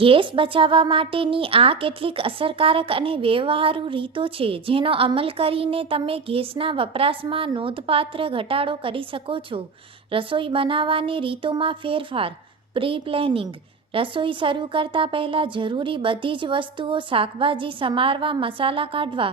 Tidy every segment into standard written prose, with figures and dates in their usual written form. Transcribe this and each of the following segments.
Gas બચાવવા માટેની આ કેટલીક અસરકારક અને વ્યવહારુ રીતો છે જેનો અમલ કરીને તમે ગેસના વપરાશમાં નોંધપાત્ર ઘટાડો કરી શકો છો. રસોઈ બનાવવાની રીતોમાં ફેરફાર. Pre planning. રસોઈ શરૂ કરતા પહેલાં જરૂરી બધી જ વસ્તુઓ, શાકભાજી સમારવા, મસાલા કાઢવા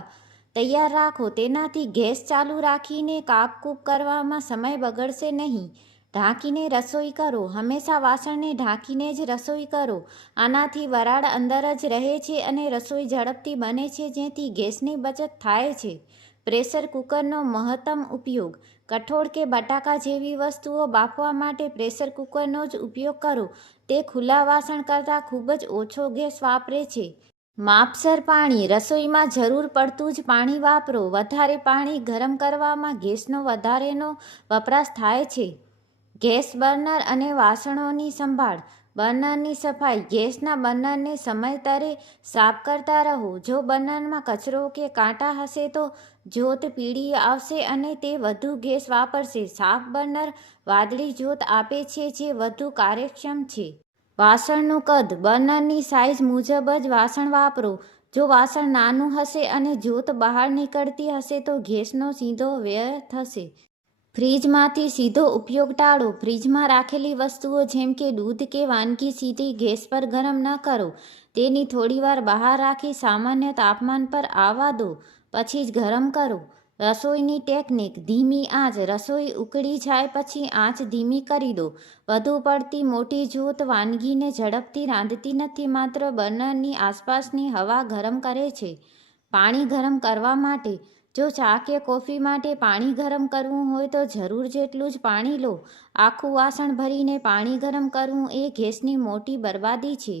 તૈયાર રાખો. તેનાથી ગેસ ચાલુ રાખીને કાપકૂપ કરવામાં સમય બગડશે નહીં. ઢાંકીને રસોઈ કરો. હંમેશા વાસણને ઢાંકીને જ રસોઈ કરો. આનાથી વરાળ અંદર જ રહે છે અને રસોઈ ઝડપથી બને છે, જેથી ગેસની બચત થાય છે. પ્રેશર કુકરનો મહત્તમ ઉપયોગ. કઠોળ કે બટાકા જેવી વસ્તુઓ બાફવા માટે પ્રેશર કુકરનો જ ઉપયોગ કરો. તે ખુલ્લા વાસણ કરતાં ખૂબ જ ઓછો ગેસ વાપરે છે. માપસર પાણી. રસોઈમાં જરૂર પડતું જ પાણી વાપરો. વધારે પાણી ગરમ કરવામાં ગેસનો વધારેનો વપરાશ થાય છે. ગેસ બર્નર અને વાસણોની સંભાળ. બર્નરની સફાઈ. ગેસના બર્નરને સમયતરે સાફ કરતા રહો. જો બર્નરમાં કચરો કે કાંટા હશે તો જ્યોત પીળી આવશે અને તે વધુ ગેસ વાપરશે. સાફ બર્નર વાદળી જ્યોત આપે છે જે વધુ કાર્યક્ષમ છે. વાસણનું કદ. બર્નરની સાઇઝ મુજબ જ વાસણ વાપરો. જો વાસણ નાનું હશે અને જ્યોત બહાર નીકળતી હશે તો ગેસનો સીધો વ્યય થશે. ફ્રીજમાંથી સીધો ઉપયોગ ટાળો. ફ્રીજમાં રાખેલી વસ્તુઓ જેમ કે દૂધ કે વાનગી સીધી ગેસ પર ગરમ ન કરો. તેની થોડીવાર બહાર રાખી સામાન્ય તાપમાન પર આવવા દો, પછી જ ગરમ કરો. રસોઈની ટેકનિક. ધીમી આંચ. રસોઈ ઉકળી જાય પછી આંચ ધીમી કરી દો. વધુ પડતી મોટી જ્યોત વાનગીને ઝડપથી રાંધતી નથી, માત્ર બર્નરની આસપાસની હવા ગરમ કરે છે. પાણી ગરમ કરવા માટે. જો ચા કે કોફી માટે પાણી ગરમ કરવું હોય તો જરૂર જેટલું જ પાણી લો. આખું વાસણ ભરીને પાણી ગરમ કરવું એ ગેસની મોટી બરબાદી છે.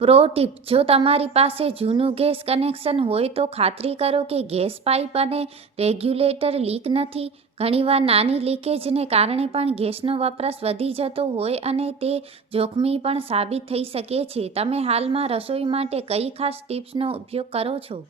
Pro tip. જો તમારી પાસે જૂનું ગેસ કનેક્શન હોય તો ખાતરી કરો કે ગેસ પાઇપ અને રેગ્યુલેટર લીક નથી. ઘણીવાર નાની લીકેજને કારણે પણ ગેસનો વપરાશ વધી જતો હોય અને તે જોખમી પણ સાબિત થઈ શકે છે. તમે હાલમાં રસોઈ માટે કઈ ખાસ ટિપ્સનો ઉપયોગ કરો છો?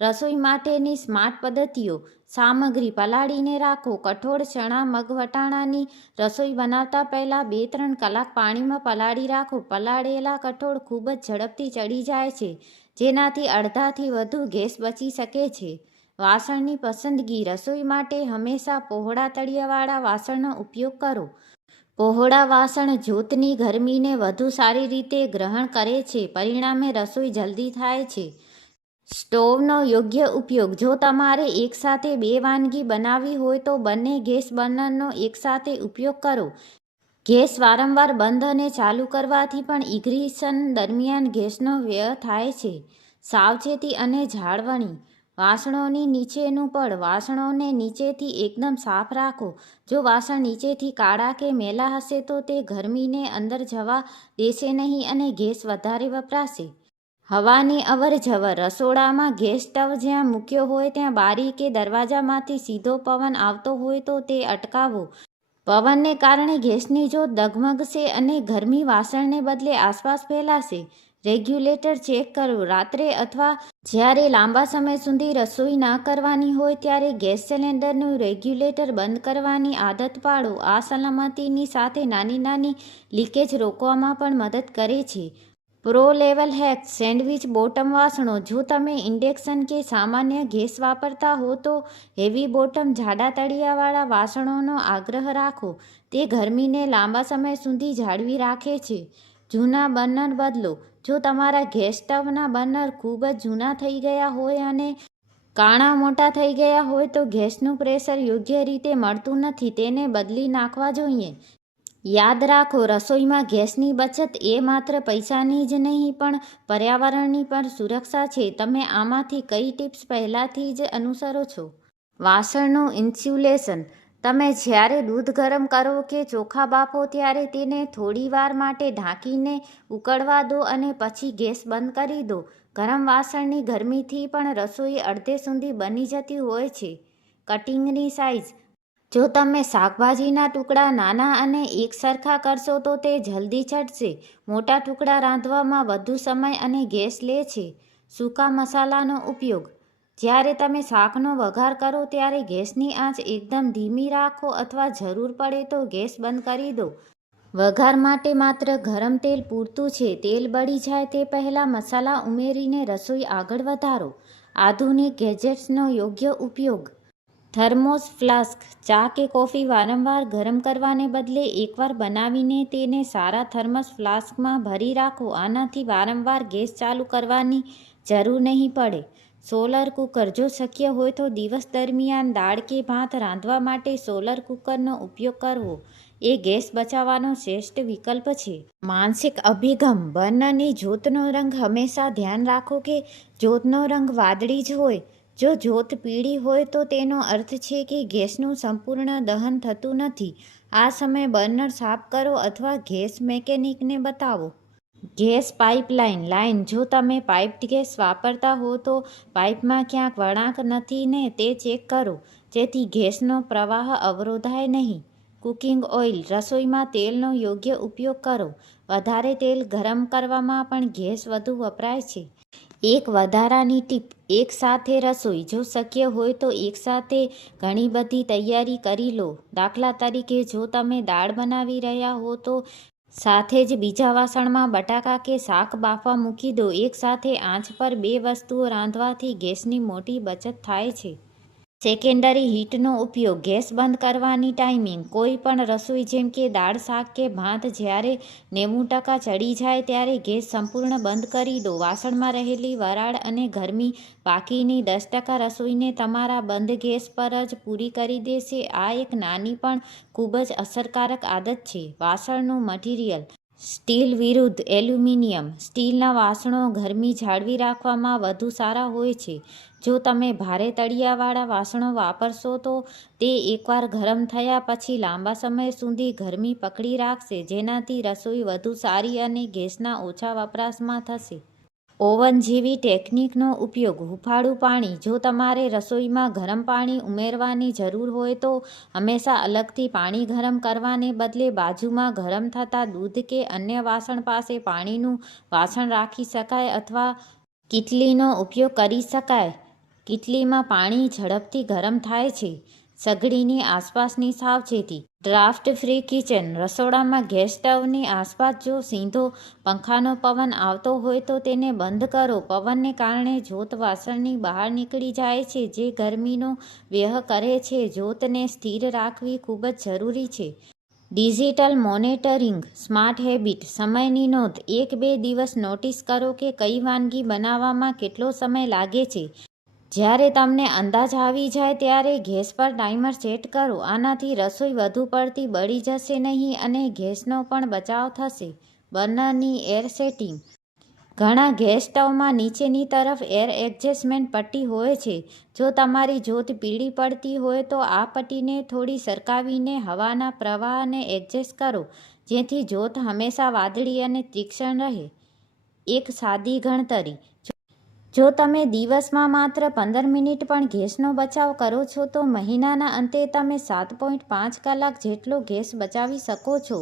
રસોઈ માટેની સ્માર્ટ પદ્ધતિઓ. સામગ્રી. પલાળીને રાખો. કઠોળ, ચણા, મગ, વટાણાની રસોઈ બનાવતા પહેલાં 2-3 કલાક પાણીમાં પલાળી રાખો. પલાળેલા કઠોળ ખૂબ જ ઝડપથી ચડી જાય છે, જેનાથી અડધાથી વધુ ગેસ બચી શકે છે. વાસણની પસંદગી. રસોઈ માટે હંમેશા પહોળા તળિયાવાળા વાસણનો ઉપયોગ કરો. પહોળા વાસણ જ્યોતની ગરમીને વધુ સારી રીતે ગ્રહણ કરે છે, પરિણામે રસોઈ જલ્દી થાય છે. સ્ટોવનો યોગ્ય ઉપયોગ. જો તમારે એકસાથે 2 વાનગી બનાવવી હોય તો બંને ગેસ બર્નરનો એકસાથે ઉપયોગ કરો. ગેસ વારંવાર બંધ અને ચાલુ કરવાથી પણ ઇગ્નિશન દરમિયાન ગેસનો વ્યય થાય છે. સાવચેતી અને જાળવણી. વાસણોની નીચેનું પડ. વાસણોને નીચેથી એકદમ સાફ રાખો. જો વાસણ નીચેથી કાળા કે મેલા હશે તો તે ગરમીને અંદર જવા દેશે નહીં અને ગેસ વધારે વપરાશે. હવાની અવરજવર. રસોડામાં ગેસ સ્ટવ જ્યાં મૂક્યો હોય ત્યાં બારી કે દરવાજામાંથી સીધો પવન આવતો હોય તો તે અટકાવો. પવનને કારણે ગેસની જ્યોત ડગમગશે અને ગરમી વાસણને બદલે આસપાસ ફેલાશે. રેગ્યુલેટર ચેક કરો. રાત્રે અથવા જ્યારે લાંબા સમય સુધી રસોઈ ન કરવાની હોય ત્યારે ગેસ સિલિન્ડરનું રેગ્યુલેટર બંધ કરવાની આદત પાડો. આ સલામતીની સાથે નાની લીકેજ રોકવામાં પણ મદદ કરે છે. Pro level hex. Sandwich bottom વાસણો. જો તમે ઇન્ડક્શન કે સામાન્ય ગેસ વાપરતા હો તો હેવી બોટમ જાડા તળિયાવાળા વાસણોનો આગ્રહ રાખો. તે ગરમીને લાંબા સમય સુધી જાળવી રાખે છે. જૂના બર્નર બદલો. જો તમારા ગેસ સ્ટવના બર્નર ખૂબ જ જૂના થઈ ગયા હોય અને કાણા મોટા થઈ ગયા હોય તો ગેસનું પ્રેશર યોગ્ય રીતે મળતું નથી, તેને બદલી નાખવા જોઈએ. યાદ રાખો, રસોઈમાં ગેસની બચત એ માત્ર પૈસાની જ નહીં પણ પર્યાવરણની પણ સુરક્ષા છે. તમે આમાંથી કઈ ટિપ્સ પહેલાંથી જ અનુસરો છો? વાસણનું ઇન્સ્યુલેશન. તમે જ્યારે દૂધ ગરમ કરો કે ચોખા બાફો ત્યારે તેને થોડીવાર માટે ઢાંકીને ઉકળવા દો અને પછી ગેસ બંધ કરી દો. ગરમ વાસણની ગરમીથી પણ રસોઈ અડધે સુધી બની જતી હોય છે. કટિંગની સાઇઝ. જો તમે શાકભાજીના ટુકડા નાના અને એકસરખા કરશો તો તે જલ્દી ચડશે. મોટા ટુકડા રાંધવામાં વધુ સમય અને ગેસ લે છે. સૂકા મસાલાનો ઉપયોગ. જ્યારે તમે શાકનો વઘાર કરો ત્યારે ગેસની આંચ એકદમ ધીમી રાખો અથવા જરૂર પડે તો ગેસ બંધ કરી દો. વઘાર માટે માત્ર ગરમ તેલ પૂરતું છે. તેલ બળી જાય તે પહેલાં મસાલા ઉમેરીને રસોઈ આગળ વધારો. આધુનિક ગેજેટ્સનો યોગ્ય ઉપયોગ. Thermos flask. ચા કે કોફી વારંવાર ગરમ કરવાને બદલે એકવાર બનાવીને તેને સારા થર્મસ ફ્લાસ્કમાં ભરી રાખો. આનાથી વારંવાર ગેસ ચાલુ કરવાની જરૂર નહીં પડે. Solar cooker. જો શક્ય હોય તો દિવસ દરમિયાન દાળ કે ભાત રાંધવા માટે સોલર કુકરનો ઉપયોગ કરવો એ ગેસ બચાવવાનો શ્રેષ્ઠ વિકલ્પ છે. માનસિક અભિગમ. બર્નરની જ્યોતનો રંગ. હંમેશા ધ્યાન રાખો કે જ્યોતનો રંગ વાદળી જ હોય. જો જ્યોત પીળી હોય તો તેનો અર્થ છે કે ગેસનું સંપૂર્ણ દહન થતું નથી. આ સમયે બર્નર સાફ કરો અથવા ગેસ મેકેનિકને બતાવો. Gas pipeline line. જો તમે પાઇપ્ડ ગેસ વાપરતા હો તો પાઇપમાં ક્યાંક વળાંક નથી ને તે ચેક કરો, જેથી ગેસનો પ્રવાહ અવરોધાય નહીં. Cooking oil. રસોઈમાં તેલનો યોગ્ય ઉપયોગ કરો. વધારે તેલ ગરમ કરવામાં પણ ગેસ વધુ વપરાય છે. એક વધારાની ટીપ. એકસાથે રસોઈ. જો શક્ય હોય તો એકસાથે ઘણી બધી તૈયારી કરી લો. દાખલા તરીકે, જો તમે દાળ બનાવી રહ્યા હો તો સાથે જ બીજા વાસણમાં બટાકા કે શાક બાફવા મૂકી દો. એકસાથે આંચ પર બે વસ્તુઓ રાંધવાથી ગેસની મોટી બચત થાય છે. સેકન્ડરી હીટનો ઉપયોગ. ગેસ બંધ કરવાની ટાઈમિંગ. કોઈ પણ રસોઈ જેમ કે દાળ, શાક કે ભાત જ્યારે 90% ચડી જાય ત્યારે ગેસ સંપૂર્ણ બંધ કરી દો. વાસણમાં રહેલી વરાળ અને ગરમી બાકીની 10% રસોઈને તમારા બંધ ગેસ પર જ પૂરી કરી દેશે. આ એક નાની પણ ખૂબ જ અસરકારક આદત છે. વાસણનું મટીરીયલ. સ્ટીલ વિરુદ્ધ એલ્યુમિનિયમ. સ્ટીલના વાસણો ગરમી જાળવી રાખવામાં વધુ સારા હોય છે. જો તમે ભારે તળિયાવાળા વાસણો વાપરશો તો તે એકવાર ગરમ થયા પછી લાંબા સમય સુધી ગરમી પકડી રાખશે, જેનાથી રસોઈ વધુ સારી અને ગેસના ઓછા વપરાશમાં થશે. ઓવન જેવી ટેકનિકનો ઉપયોગ. હૂંફાળું પાણી. જો તમારે રસોઈમાં ગરમ પાણી ઉમેરવાની જરૂર હોય તો હંમેશા અલગથી પાણી ગરમ કરવાને બદલે બાજુમાં ગરમ થતા દૂધ કે અન્ય વાસણ પાસે પાણીનું વાસણ રાખી શકાય અથવા કીટલીનો ઉપયોગ કરી શકાય. કીટલીમાં પાણી ઝડપથી ગરમ થાય છે. સગડીની આસપાસની સાવચેતી. Draft free kitchen. રસોડામાં ગેસ સ્ટવની આસપાસ જો સીધો પંખાનો પવન આવતો હોય તો તેને બંધ કરો. પવનને કારણે જ્યોત વાસણની બહાર નીકળી જાય છે, જે ગરમીનો વ્યય કરે છે. જ્યોતને સ્થિર રાખવી ખૂબ જ જરૂરી છે. Digital monitoring. Smart habit. સમયની નોંધ. 1-2 દિવસ નોટિસ કરો કે કઈ વાનગી બનાવવામાં કેટલો સમય લાગે છે. જ્યારે તમને અંદાજ આવી જાય ત્યારે ગેસ પર ટાઈમર સેટ કરો. આનાથી રસોઈ વધુ પડતી બળી જશે નહીં અને ગેસનો પણ બચાવ થશે. બર્નરની એર સેટિંગ. ઘણા ગેસ સ્ટવમાં નીચેની તરફ એર એડજસ્ટમેન્ટ પટ્ટી હોય છે. જો તમારી જ્યોત પીળી પડતી હોય તો આ પટ્ટીને થોડી સરકાવીને હવાના પ્રવાહને એડજસ્ટ કરો, જેથી જ્યોત હંમેશા વાદળી અને તીક્ષ્ણ રહે. એક સાદી ગણતરી. જો તમે દિવસમાં માત્ર 15 મિનિટ પણ ગેસનો બચાવ કરો છો તો મહિનાના અંતે તમે 7.5 કલાક જેટલો ગેસ બચાવી શકો છો,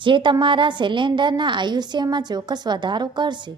જે તમારા સિલિન્ડરના આયુષ્યમાં ચોક્કસ વધારો કરશે.